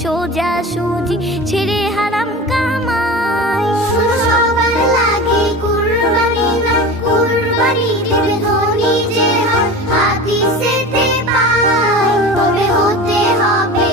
সোজা সুজি ছেড়ে হারাম কামাই। সবার লাগে কুরবানি না, কুরবানি দিতে ধনী যে হয় হাদিসেতে পাই। তবে হতে হবে